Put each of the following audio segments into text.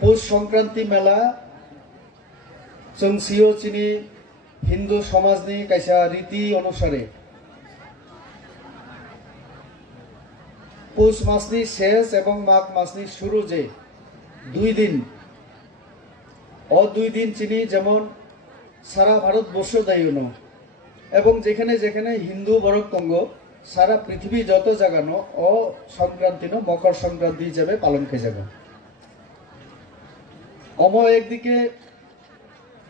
পৌষ সংক্রান্তি মেলা जों सियो चिनी हिंदू समाजनि कायसा रीति अनुसारे पौष मासनि शेष एवं माघ मासनि शुरू जे 2 दिन और 2 दिन चिनी जेमन सारा भारत बर्ष दायनो एवं जेखाने जेखाने हिंदू बरक तंग सारा पृथ्वी जत जागानो ओ संक्रांति नो मकर संक्रांति हिसाबे पालन खाई जागो अमो एकदिके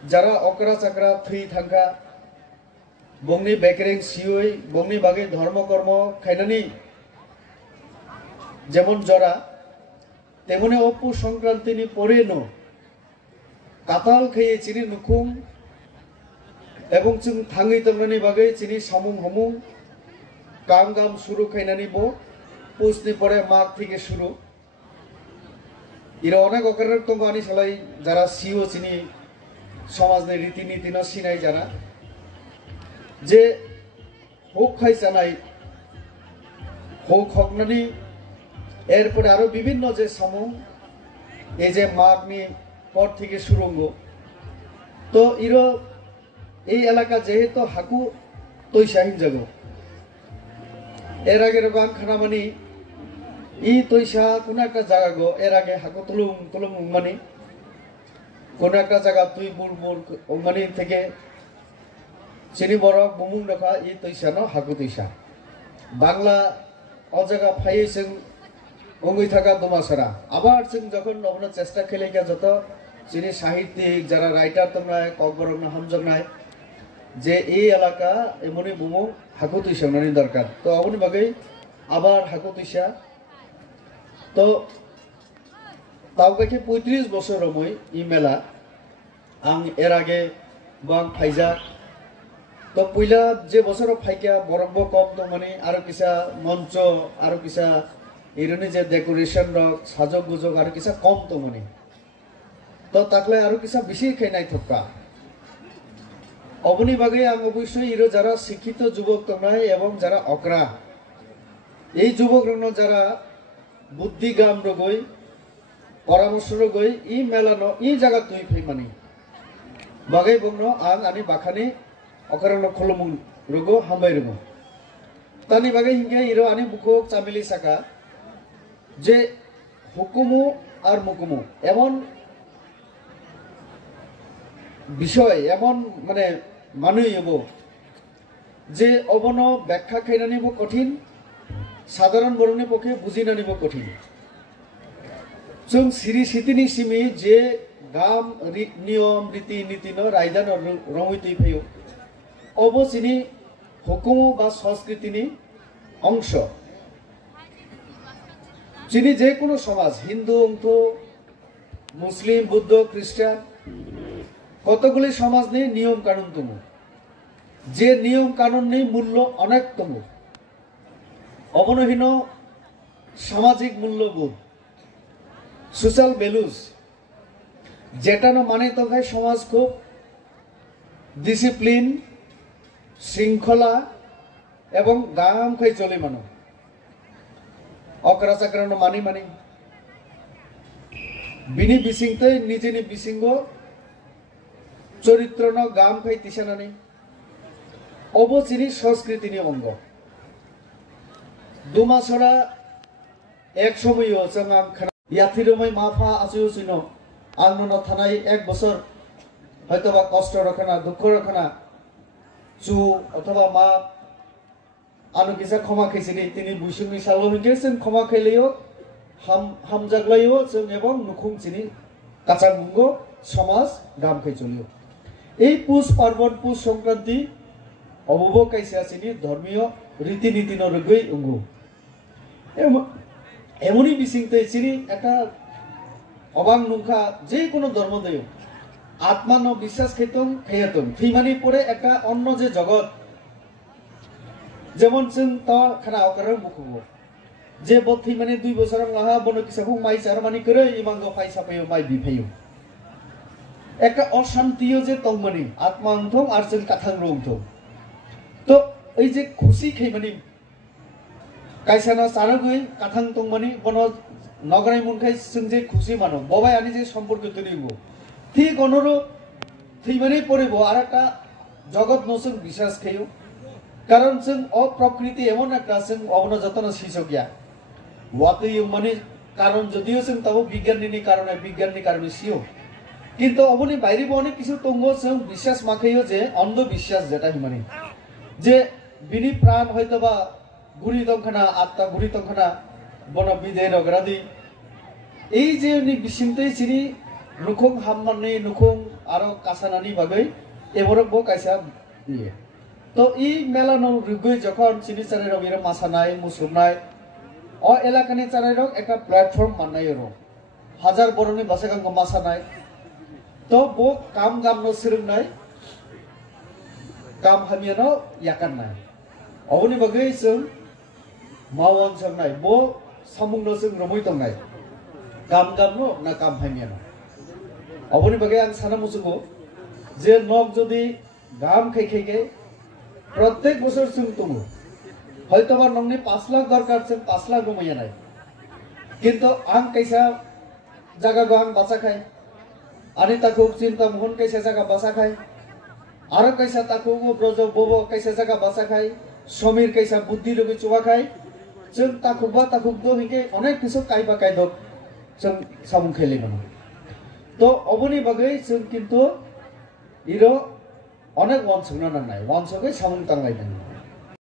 যারা অকরা চাকরা ফ্রি থাকা বংনি বেকরেং সিওই বংনি বাগে ধর্মকর্ম খাইনানি যেমন জরা তেমনি অপু সংক্রান্তিনি পরে নো কাতাল খেয়ে চিনি নুকুম এবং जों থাঙ্গি তংনানি বাগে চিনি সামুং হমুং কাম গাম শুরু খাইনানি বো পুষনি পরে মাঘ থেকে শুরু ইরা অনেক অকরের তো আনি সলাই যারা সিও চিনি समाजनि रीति नीति न सिनाय जाना जे होक खाई जानाय होक हकनानि एरपर आरो विभिन्न जे सामु ए जे माघनि पर থেকে শুরুঙ্গ তো ইরো এই এলাকা যেহেতু হাকু তৈশাহিন জাগো এর আগে রগান খানামানি ই তৈশা কোন একটা জায়গা গো এর আগে হাকু তুলুম তুলুম মানি কোন একটা জায়গা তুই বুলবুল মানে থেকে চিনি বরক বুমুং রাখা ই তৈশানো হাকু তৈশা বাংলা অ জায়গা ফাইয়ে जों গঙ্গই থাকা দমাসরা আবার जों যখন আমরা চেষ্টা খেলেগা যত চিনি সাহিত্যিক যারা রাইটার তোমরা কগরং হামজনায় যে এই এলাকা এমনি বুমুং হাকু তৈশা নানি দরকার তো আপনি বাগৈ আবার হাকু তৈশা তো তাও কাছে 35 বছর রমই ই মেলা आं एर आगे बां फाइजा तो पहिला जे बছর फाइका बरफ कम तो माने आरो किसा मंच आरो किसा इरने जे डेकोरेशन रक साजक गुजक आरो किसा कम तो माने तो ताकले आरो किसा बेसि खाइनाय थका अबनि बागे आं अवश्य इरो যারা শিক্ষিত যুবক তোমরা এবং যারা অকরা এই যুবক রন যারা বুদ্ধিগাম রগই পরামর্শ রগই ই মেলানো ই জায়গা তুই ফেমানি बागै बुंनो आं आनी बाखानि अकरन खलमुं रुगो हामबाय रुगो तानि बागै हिंगे इरो आनी बुको चामिली साका जे हुकुमु आर मुकुमु एमन বিষয় एमन माने मानुयबो जे अबनो व्याख्या खाइनानिबो कठिन साधारण बरनि पक्षे बुजिनानिबो कठिन जों सिरि सितिनि सिमि जे गाम नियम रीति नीति न रायदान रंगैतै फैयो अबसिनि हुकुम बा संस्कृतिनि अंश जिनि जे कोनो समाज हिंदू अंतो मुस्लिम बुद्ध ख्रिस्टान कतगुली समाजनि नियम कानून दङ जे नियम कानूननि मूल्य अनेक दङ अबनहीन सामाजिक मूल्यबोध सोशल भैल्यूज जेटानो माने तो भाई समाज को डिसिप्लिन श्रृंखला एवं गाम खाई चले मानो अकरा चाकरानो मानी मानी बिनि बिसिंते निजेनि बिसिंगो चरित्र न गाम खाई तिसानानि अबचिनि संस्कृतिनि अंग दुमासरा एक समय जों आं याथिरमै माफा आजुसिनो आंनो थानाय एक बছর হয়তোবা কষ্ট রাখনা দুঃখ রাখনা চু অথবা মা আনো কিসা ক্ষমা খাইছিনি তিনি বুইসুনি সালো হইকেছেন ক্ষমা খাইলেও হামজাগলাইও जों এবং নুখুম চিনি কাঁচা মুঙ্গ সমাজ গাম খাই চলিও এই পুষ পার্বণ পুষ সংক্রান্তি অবব কাইসা চিনি ধর্মীয় রীতিনীতি নরগৈ উঙ্গু এমনই বিসিংতে চিনি একটা अबां नुखा जे कोनो धर्म देयो आत्मा न विश्वास खेतम खेयतम थैमानि परे एका अन्न जे जगत जेमन जों ता खाना अकरं मुखुबो जे ब थैमानि 2 बोसोर लाहा बनो किसाखौ माइ चारमानि करे इमांगो फाइसा फैयो माइ बिफैयो एका अशान्तियो जे तंमानि आत्मा अंथम आर जों काथां रंथम तो এই যে খুশি খেইমানি কাইসানা চারগৈ কাথাং তংমানি বন নগরাই মুনখাই जों যে খুশি মানো ববাই আনি যে সম্পর্ক তৈরি হবো ঠিক অনুরূপ থৈমানেই পড়িব আর একটা জগৎ নসুন বিশ্বাস খেয়েও কারণ जों অপ্রকৃতি এমন একটা जों অবন যতন শিশকিয়া ওয়াতই মানে কারণ যদিও जों তাও বিজ্ঞানীনি কারণে সিও কিন্তু অবনি বাইরে অনেক কিছু তঙ্গ जों বিশ্বাস মাখাইও যে অন্ধবিশ্বাস যেটা হিমানি যে বিনি প্রাণ হয়তোবা গুড়ি তংখানা আত্মা গুড়ি তংখানা বন বিদে রগরাদি এই যে বিসিমতেই চিনি নুখং হামমাননি নুখং আরো কাসানানি বাগৈ এবরক বো কাইসা নিয়ে তো এই মেলা রুগৈ যখন চিনি চারাই রগ এর মাসানাই মুসুরনাই অ এলাকানি চারাই রগ একটা প্ল্যাটফর্ম মাননাই রগ হাজার বড়নি বাসাগাঙ্গ মাসানাই তো বো কাম গামনো সিরংনাই কাম হামিয়ানো याकाननाय अबनि बागै जों मावन संनाय बो सामुंनो जों रमै दंनाय काम गामनो ना काम हामियानो अबनि बागै आं साना मुसुगो जे नक जदि गाम खाइखाइगे प्रत्येक बছর जों दङ হয়তোবা नंनि 5 लाख दरकार जों 5 लाख गमायनाय কিন্তু आं कैसा जागा गां बासाखाय आनि ताखौ चिन्ता मोहन कैसा जागा बासाखाय आरो कैसा ताखौ ब्रज बबो कैसा जागा बासाखाय समीर कैसा बुद्धि लुबि चुवाखाय जों ताखौबा दो हिके अनेक किसु कायबा कायदक जों सामुं खेलिमोन तो अबनि बागै जों किन्तु इरो अनेक वान संना नांनाय वान सगै सामुं तांलायदों